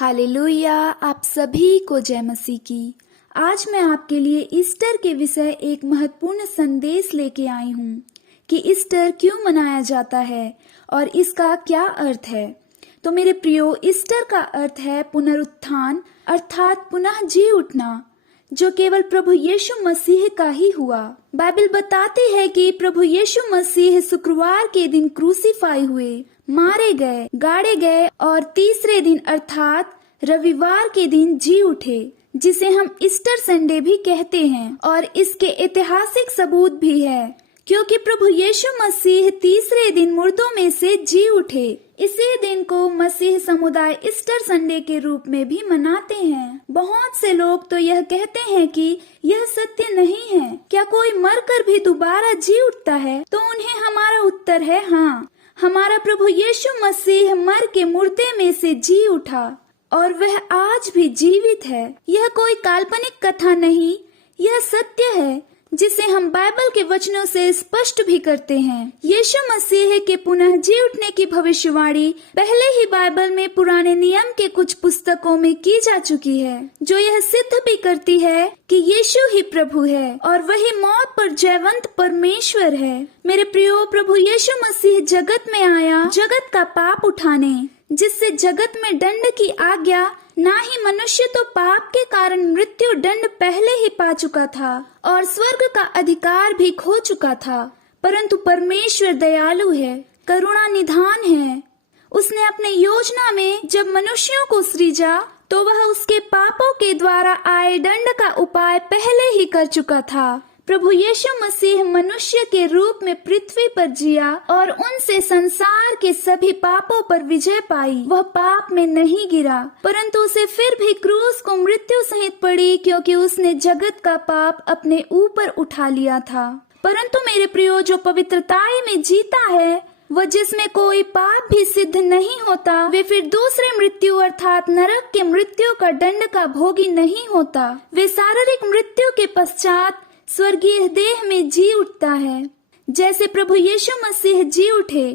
Hallelujah. आप सभी को जय मसीह की। आज मैं आपके लिए ईस्टर के विषय एक महत्वपूर्ण संदेश लेके आई हूँ कि ईस्टर क्यों मनाया जाता है और इसका क्या अर्थ है। तो मेरे प्रियो, ईस्टर का अर्थ है पुनरुत्थान अर्थात पुनः जी उठना, जो केवल प्रभु यीशु मसीह का ही हुआ। बाइबल बताती है कि प्रभु यीशु मसीह शुक्रवार के दिन क्रूसीफाई हुए, मारे गए, गाड़े गए और तीसरे दिन अर्थात रविवार के दिन जी उठे, जिसे हम ईस्टर संडे भी कहते हैं। और इसके ऐतिहासिक सबूत भी है, क्योंकि प्रभु यीशु मसीह तीसरे दिन मुर्दों में से जी उठे। इसी दिन को मसीह समुदाय ईस्टर संडे के रूप में भी मनाते हैं। बहुत से लोग तो यह कहते हैं कि यह सत्य नहीं है, क्या कोई मरकर भी दोबारा जी उठता है? तो उन्हें हमारा उत्तर है हाँ, हमारा प्रभु यीशु मसीह मर के मुर्दे में से जी उठा और वह आज भी जीवित है। यह कोई काल्पनिक कथा नहीं, यह सत्य है जिसे हम बाइबल के वचनों से स्पष्ट भी करते हैं। यीशु मसीह के पुनः जी उठने की भविष्यवाणी पहले ही बाइबल में पुराने नियम के कुछ पुस्तकों में की जा चुकी है, जो यह सिद्ध भी करती है कि यीशु ही प्रभु है और वही मौत पर जयवंत परमेश्वर है। मेरे प्रियो, प्रभु यीशु मसीह जगत में आया जगत का पाप उठाने, जिससे जगत में दंड की आज्ञा ना ही मनुष्य तो पाप के कारण मृत्यु दंड पहले ही पा चुका था और स्वर्ग का अधिकार भी खो चुका था, परंतु परमेश्वर दयालु है, करुणा निधान है। उसने अपने योजना में जब मनुष्यों को सृजा तो वह उसके पापों के द्वारा आए दंड का उपाय पहले ही कर चुका था। प्रभु यीशु मसीह मनुष्य के रूप में पृथ्वी पर जिया और उनसे संसार के सभी पापों पर विजय पाई। वह पाप में नहीं गिरा, परंतु उसे फिर भी क्रूस को मृत्यु सहित पड़ी, क्योंकि उसने जगत का पाप अपने ऊपर उठा लिया था। परंतु मेरे प्रियो, जो पवित्रताई में जीता है, वह जिसमें कोई पाप भी सिद्ध नहीं होता, वे फिर दूसरे मृत्यु अर्थात नरक के मृत्यु का दंड का भोगी नहीं होता। वे शारीरिक मृत्यु के पश्चात स्वर्गीय देह में जी उठता है, जैसे प्रभु यीशु मसीह जी उठे,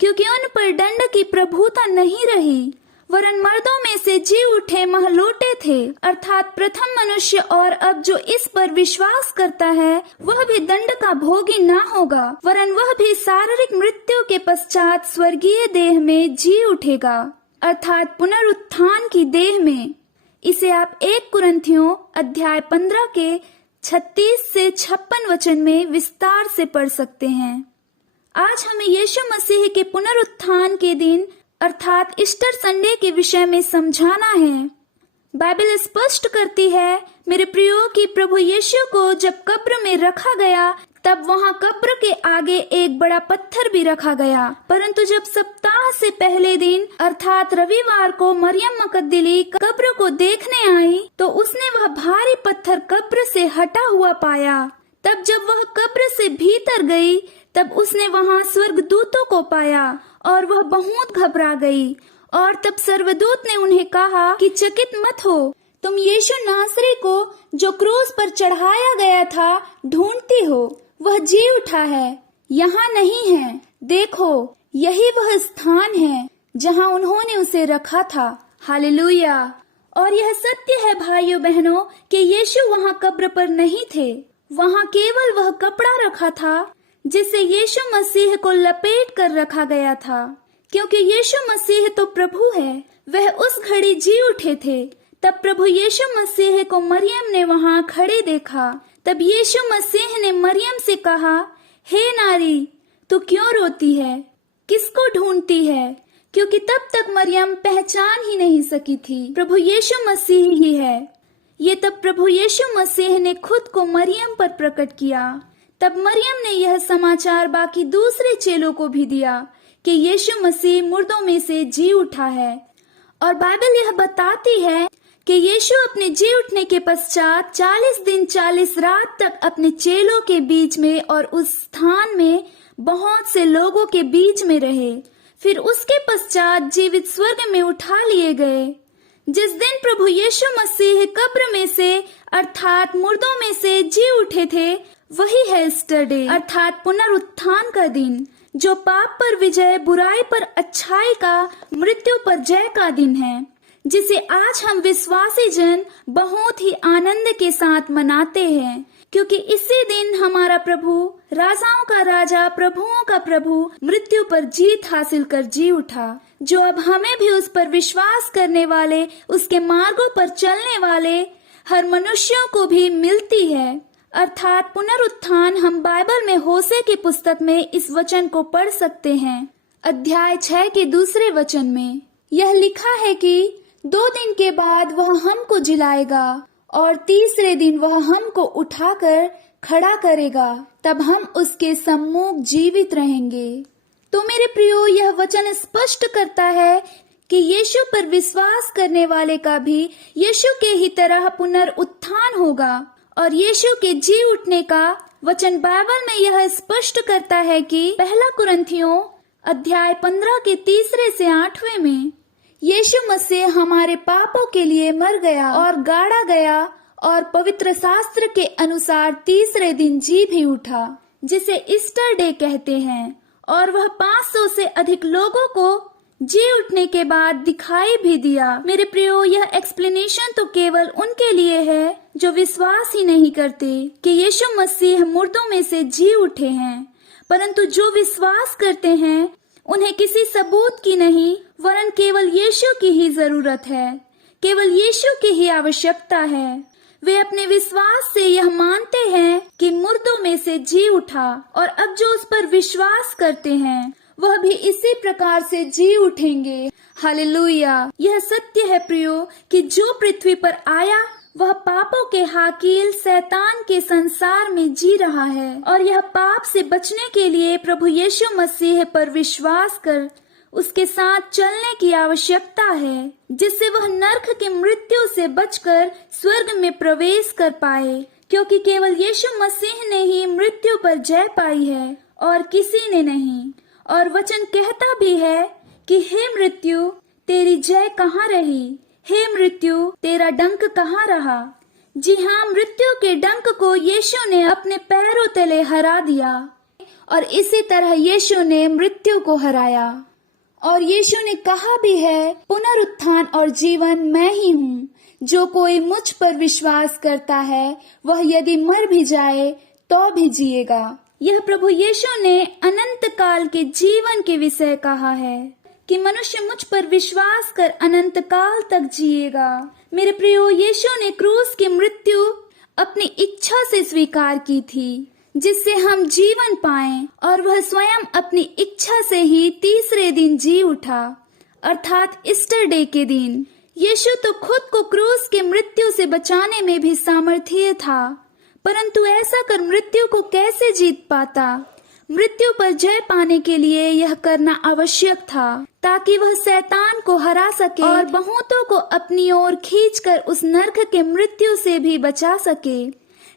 क्योंकि उन पर दंड की प्रभुता नहीं रही, वरन मर्दों में से जी उठे महलोटे थे अर्थात प्रथम मनुष्य। और अब जो इस पर विश्वास करता है वह भी दंड का भोगी ना होगा, वरन वह भी शारीरिक मृत्यु के पश्चात स्वर्गीय देह में जी उठेगा अर्थात पुनरुत्थान की देह में। इसे आप 1 कुरिन्थियों अध्याय 15 के 36 से 56 वचन में विस्तार से पढ़ सकते हैं। आज हमें यीशु मसीह के पुनरुत्थान के दिन अर्थात ईस्टर संडे के विषय में समझाना है। बाइबल स्पष्ट करती है मेरे प्रियो कि प्रभु यीशु को जब कब्र में रखा गया तब वहां कब्र के आगे एक बड़ा पत्थर भी रखा गया, परंतु जब सप्ताह से पहले दिन अर्थात रविवार को मरियम मकदली कब्र को देखने आई तो उसने वह भारी पत्थर कब्र से हटा हुआ पाया। तब जब वह कब्र से भीतर गई तब उसने वहां स्वर्गदूतों को पाया और वह बहुत घबरा गई। और तब सर्वदूत ने उन्हें कहा कि चकित मत हो, तुम यीशु नासरी को जो क्रूस पर चढ़ाया गया था ढूंढती हो, वह जी उठा है, यहाँ नहीं है। देखो, यही वह स्थान है जहाँ उन्होंने उसे रखा था। हालेलुया। और यह सत्य है भाइयों बहनों कि यीशु वहाँ कब्र पर नहीं थे, वहाँ केवल वह कपड़ा रखा था जिसे यीशु मसीह को लपेट कर रखा गया था, क्योंकि यीशु मसीह तो प्रभु है। वह उस घड़ी जी उठे थे। तब प्रभु यीशु मसीह को मरियम ने वहाँ खड़े देखा। तब यीशु मसीह ने मरियम से कहा, हे नारी, तू क्यों रोती है, किसको ढूंढती है? क्योंकि तब तक मरियम पहचान ही नहीं सकी थी प्रभु यीशु मसीह ही है। ये तब प्रभु यीशु मसीह ने खुद को मरियम पर प्रकट किया। तब मरियम ने यह समाचार बाकी दूसरे चेलों को भी दिया कि यीशु मसीह मुर्दों में से जी उठा है। और बाइबल यह बताती है कि यीशु अपने जी उठने के पश्चात 40 दिन 40 रात तक अपने चेलों के बीच में और उस स्थान में बहुत से लोगों के बीच में रहे। फिर उसके पश्चात जीवित स्वर्ग में उठा लिए गए। जिस दिन प्रभु यीशु मसीह कब्र में से अर्थात मुर्दों में से जी उठे थे, वही है ईस्टर डे अर्थात पुनरुत्थान का दिन, जो पाप पर विजय, बुराई पर अच्छाई का, मृत्यु पर जय का दिन है। जिसे आज हम विश्वासी जन बहुत ही आनंद के साथ मनाते हैं, क्योंकि इसी दिन हमारा प्रभु, राजाओं का राजा, प्रभुओं का प्रभु मृत्यु पर जीत हासिल कर जी उठा, जो अब हमें भी उस पर विश्वास करने वाले, उसके मार्गों पर चलने वाले हर मनुष्यों को भी मिलती है, अर्थात पुनरुत्थान। हम बाइबल में होशे की पुस्तक में इस वचन को पढ़ सकते हैं। अध्याय 6 के दूसरे वचन में यह लिखा है कि 2 दिन के बाद वह हमको जिलाएगा और तीसरे दिन वह हमको उठाकर खड़ा करेगा, तब हम उसके सम्मुख जीवित रहेंगे। तो मेरे प्रियो, यह वचन स्पष्ट करता है कि यीशु पर विश्वास करने वाले का भी यीशु के ही तरह पुनरुत्थान होगा। और यीशु के जी उठने का वचन बाइबल में यह स्पष्ट करता है कि पहला कुरिन्थियों अध्याय 15 के 3 से 8 में यीशु मसीह हमारे पापों के लिए मर गया और गाड़ा गया और पवित्र शास्त्र के अनुसार तीसरे दिन जी भी उठा, जिसे ईस्टर डे कहते हैं। और वह 500 से अधिक लोगों को जी उठने के बाद दिखाई भी दिया। मेरे प्रियो, यह एक्सप्लेनेशन तो केवल उनके लिए है जो विश्वास ही नहीं करते कि यीशु मसीह मुर्दों में से जी उठे हैं, परंतु जो विश्वास करते हैं उन्हें किसी सबूत की नहीं, वरन केवल यीशु की ही जरूरत है, केवल यीशु की ही आवश्यकता है। वे अपने विश्वास से यह मानते हैं कि मुर्दों में से जी उठा, और अब जो उस पर विश्वास करते हैं वह भी इसी प्रकार से जी उठेंगे। हालेलुया! यह सत्य है प्रियो कि जो पृथ्वी पर आया वह पापों के हाकिल शैतान के संसार में जी रहा है, और यह पाप से बचने के लिए प्रभु यीशु मसीह पर विश्वास कर उसके साथ चलने की आवश्यकता है, जिससे वह नरक की मृत्यु से बचकर स्वर्ग में प्रवेश कर पाए, क्योंकि केवल यीशु मसीह ने ही मृत्यु पर जय पाई है और किसी ने नहीं। और वचन कहता भी है कि हे मृत्यु, तेरी जय कहाँ रही? हे मृत्यु, तेरा डंक कहाँ रहा? जी हाँ, मृत्यु के डंक को यीशु ने अपने पैरों तले हरा दिया, और इसी तरह यीशु ने मृत्यु को हराया। और यीशु ने कहा भी है, पुनरुत्थान और जीवन मैं ही हूँ। जो कोई मुझ पर विश्वास करता है वह यदि मर भी जाए तो भी जिएगा। यह प्रभु यीशु ने अनंत काल के जीवन के विषय कहा है कि मनुष्य मुझ पर विश्वास कर अनंत काल तक जिएगा। मेरे प्रियो, यीशु ने क्रूस की मृत्यु अपनी इच्छा से स्वीकार की थी, जिससे हम जीवन पाएं, और वह स्वयं अपनी इच्छा से ही तीसरे दिन जी उठा, अर्थात ईस्टर डे के दिन। यीशु तो खुद को क्रूस की मृत्यु से बचाने में भी सामर्थ्य था, परंतु ऐसा कर मृत्यु को कैसे जीत पाता? मृत्यु पर जय पाने के लिए यह करना आवश्यक था, ताकि वह शैतान को हरा सके और बहुतों को अपनी ओर खींचकर उस नरक के मृत्यु से भी बचा सके।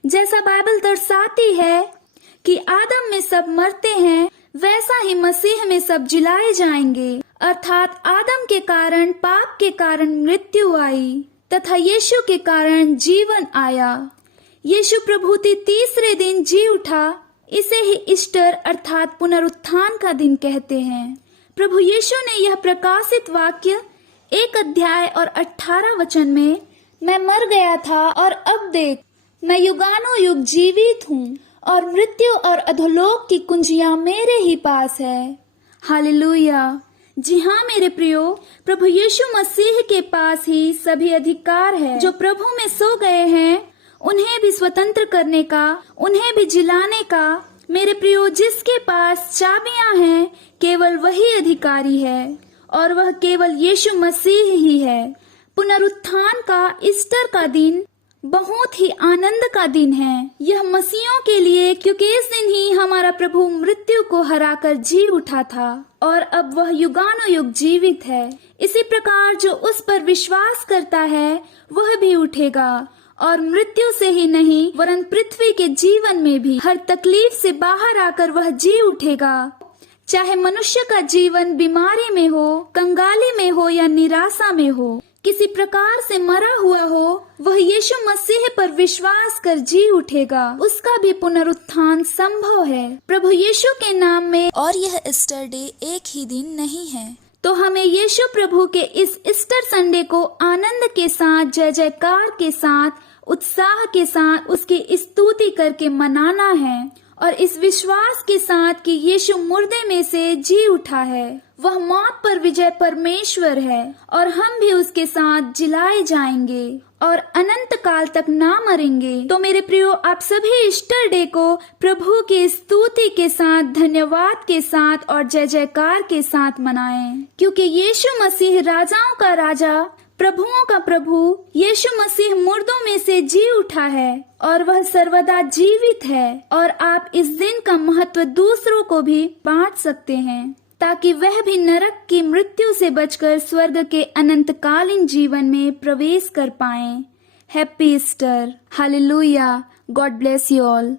जैसा बाइबल दर्शाती है कि आदम में सब मरते हैं, वैसा ही मसीह में सब जिलाए जाएंगे, अर्थात आदम के कारण, पाप के कारण मृत्यु आई तथा यीशु के कारण जीवन आया। यीशु प्रभु तीसरे दिन जी उठा, इसे ही ईस्टर अर्थात पुनरुत्थान का दिन कहते हैं। प्रभु यीशु ने यह प्रकाशित वाक्य 1 अध्याय और 18 वचन में, मैं मर गया था और अब देख मैं युगानुयुग जीवित हूँ, और मृत्यु और अधोलोक की कुंजियां मेरे ही पास है। हालेलुया! जी हाँ मेरे प्रियो, प्रभु यीशु मसीह के पास ही सभी अधिकार है। जो प्रभु में सो गए हैं उन्हें भी स्वतंत्र करने का, उन्हें भी जिलाने का। मेरे प्रियो, जिसके पास चाबियां हैं केवल वही अधिकारी है, और वह केवल यीशु मसीह ही है। पुनरुत्थान का ईस्टर का दिन बहुत ही आनंद का दिन है, यह मसीहों के लिए, क्योंकि इस दिन ही हमारा प्रभु मृत्यु को हराकर जी उठा था और अब वह युगानुयुग जीवित है। इसी प्रकार जो उस पर विश्वास करता है वह भी उठेगा, और मृत्यु से ही नहीं वरन पृथ्वी के जीवन में भी हर तकलीफ से बाहर आकर वह जी उठेगा। चाहे मनुष्य का जीवन बीमारी में हो, कंगाली में हो या निराशा में हो, किसी प्रकार से मरा हुआ हो, वह यीशु मसीह पर विश्वास कर जी उठेगा। उसका भी पुनरुत्थान संभव है प्रभु यीशु के नाम में। और यह ईस्टर डे एक ही दिन नहीं है, तो हमें यीशु प्रभु के इस ईस्टर संडे को आनंद के साथ, जय जयकार के साथ, उत्साह के साथ उसकी स्तुति करके मनाना है और इस विश्वास के साथ कि यीशु मुर्दे में से जी उठा है, वह मौत पर विजय परमेश्वर है और हम भी उसके साथ जिलाए जाएंगे और अनंत काल तक ना मरेंगे। तो मेरे प्रियो, आप सभी ईस्टर डे को प्रभु की स्तुति के साथ, धन्यवाद के साथ और जय जयकार के साथ मनाएं, क्योंकि यीशु मसीह राजाओं का राजा, प्रभुओं का प्रभु, यीशु मसीह मुर्दों में से जी उठा है और वह सर्वदा जीवित है। और आप इस दिन का महत्व दूसरों को भी बांट सकते हैं ताकि वह भी नरक की मृत्यु से बचकर स्वर्ग के अनंतकालीन जीवन में प्रवेश कर पाएं। Happy Easter. Hallelujah. God bless you all.